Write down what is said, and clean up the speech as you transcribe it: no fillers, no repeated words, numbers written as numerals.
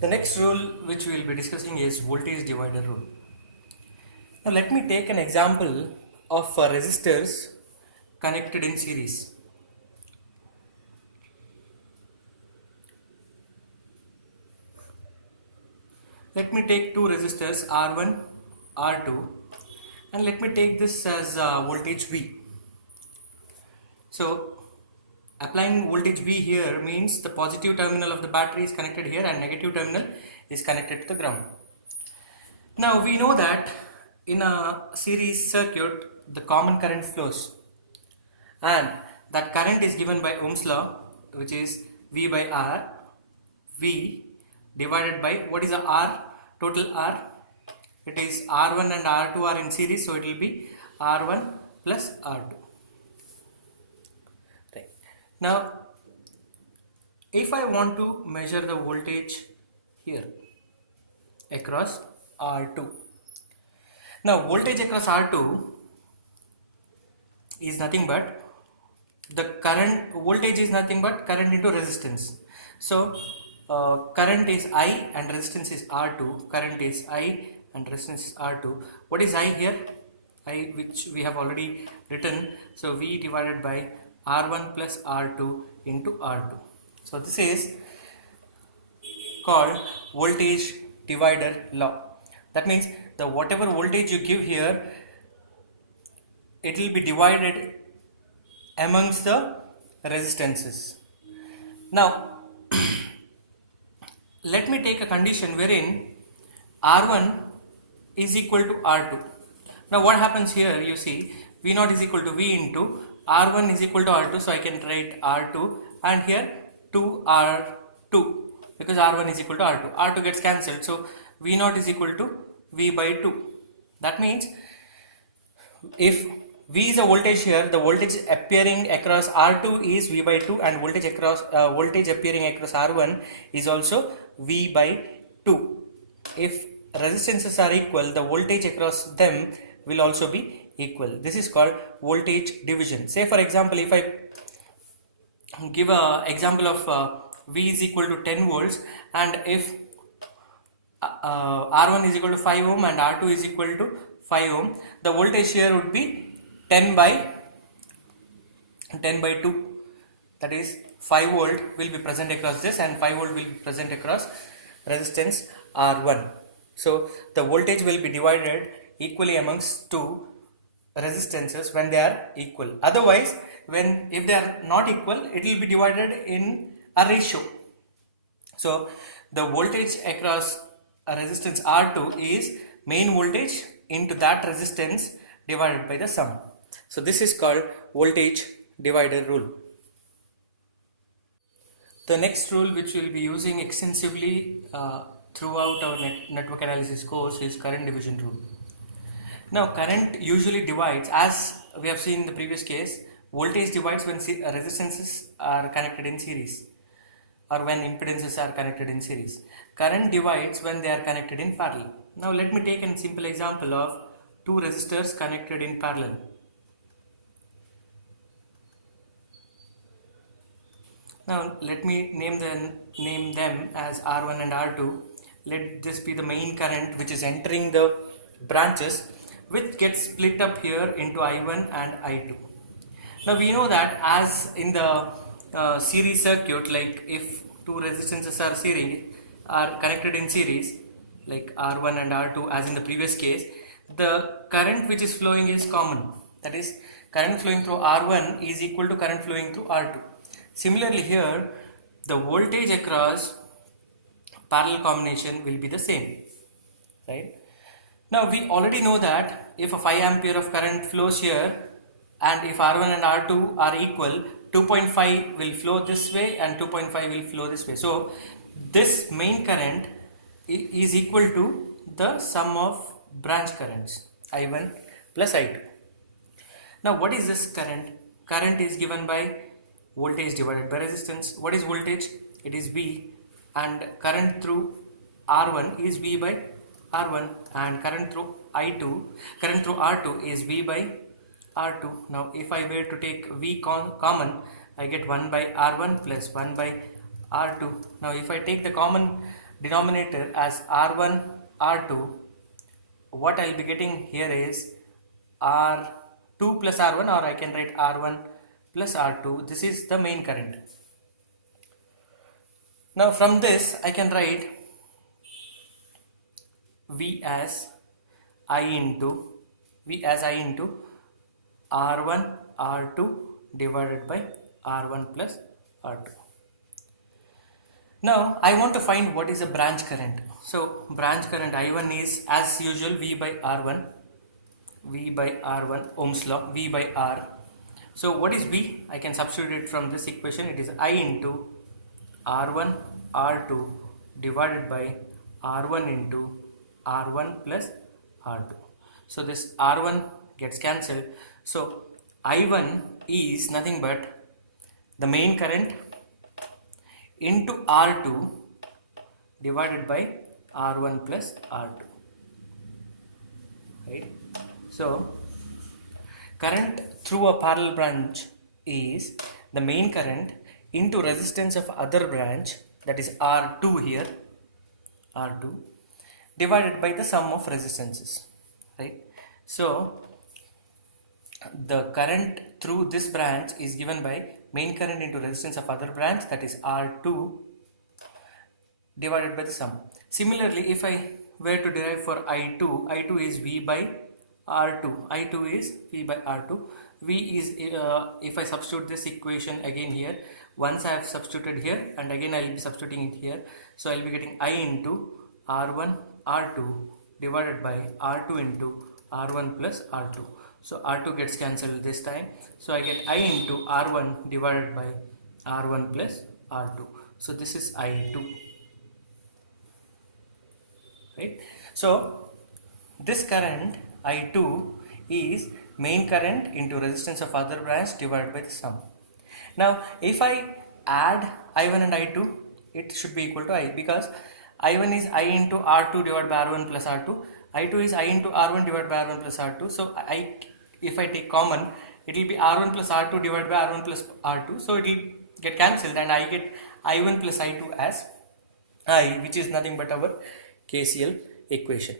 The next rule which we will be discussing is voltage divider rule. Now let me take an example of resistors connected in series. Let me take two resistors R1, R2, and let me take this as voltage V. So applying voltage V here means the positive terminal of the battery is connected here and negative terminal is connected to the ground. Now we know that in a series circuit the common current flows, and that current is given by Ohm's law, which is V by R, V divided by what is a R, total R. It is R1 and R2 are in series, so it will be R1 plus R2. Right. Now if I want to measure the voltage here across R2, now voltage across R2 is nothing but the current, voltage is nothing but current into resistance. So current is I and resistance is R2. Current is I and resistance is R2. What is I here? I, which we have already written. So V divided by R1 plus R2 into R2. So this is called voltage divider law. That means the whatever voltage you give here, it will be divided amongst the resistances. Now let me take a condition wherein R1 is equal to R2. Now what happens here, you see V0 is equal to V into R1 is equal to R2, so I can write R2 and here 2R2 because R1 is equal to R2. R2 gets cancelled, so V0 is equal to V by 2. That means if V is a voltage here, the voltage appearing across R2 is V by 2 and voltage appearing across R1 is also V by 2. If resistances are equal, the voltage across them will also be equal. This is called voltage division. Say for example, if I give an example of V is equal to 10 volts and if R1 is equal to 5 ohm and R2 is equal to 5 ohm, the voltage here would be 10 by 2. That is 5 volt will be present across this and 5 volt will be present across resistance R1. So the voltage will be divided equally amongst two resistances when they are equal. Otherwise, if they are not equal, it will be divided in a ratio. So the voltage across a resistance R2 is main voltage into that resistance divided by the sum. So this is called voltage divider rule. The next rule which we will be using extensively throughout our network analysis course is current division rule. Now current usually divides, as we have seen in the previous case, voltage divides when resistances are connected in series or when impedances are connected in series. Current divides when they are connected in parallel. Now let me take a simple example of two resistors connected in parallel. Now let me name them as R1 and R2. Let this be the main current which is entering the branches, which gets split up here into I1 and I2. Now we know that as in the series circuit, like if two resistances are connected in series, like R1 and R2 as in the previous case, the current which is flowing is common. That is, current flowing through R1 is equal to current flowing through R2. Similarly here, the voltage across parallel combination will be the same, right? Now we already know that if a 5 ampere of current flows here and if R1 and R2 are equal, 2.5 will flow this way and 2.5 will flow this way. So this main current is equal to the sum of branch currents I1 plus I2. Now what is this current? Current is given by voltage divided by resistance. What is voltage? It is V, and current through R1 is V by R1 and current through R2 is V by R2. Now if I were to take V common, I get 1 by R1 plus 1 by R2. Now if I take the common denominator as R1, R2, what I'll be getting here is R2 plus R1, or I can write R1 plus R2. This is the main current. Now from this I can write V as I into R1 R2 divided by R1 plus R2. Now I want to find what is a branch current. So branch current I1 is as usual V by R1, Ohm's law, V by R. So what is V? I can substitute it from this equation. It is I into R1 R2 divided by R1 into R1 plus R2. So this R1 gets cancelled. So I1 is nothing but the main current into R2 divided by R1 plus R2. Right? So current through a parallel branch is the main current into resistance of other branch, that is R2 here, R2, divided by the sum of resistances. Right? So the current through this branch is given by main current into resistance of other branch, that is R2, divided by the sum. Similarly, if I were to derive for I2 is V by R2. I2 is V by R2. V is, if I substitute this equation again here, once I have substituted here and again I will be substituting it here, so I will be getting I into R1 R2 divided by R2 into R1 plus R2. So R2 gets cancelled this time, so I get I into R1 divided by R1 plus R2. So this is I2. Right? So this current I2 is main current into resistance of other branch divided by the sum. Now if I add I1 and I2, it should be equal to I, because I1 is I into R2 divided by R1 plus R2, I2 is I into R1 divided by R1 plus R2. So if I take common, it will be R1 plus R2 divided by R1 plus R2. So it will get cancelled and I get I1 plus I2 as I, which is nothing but our KCL equation.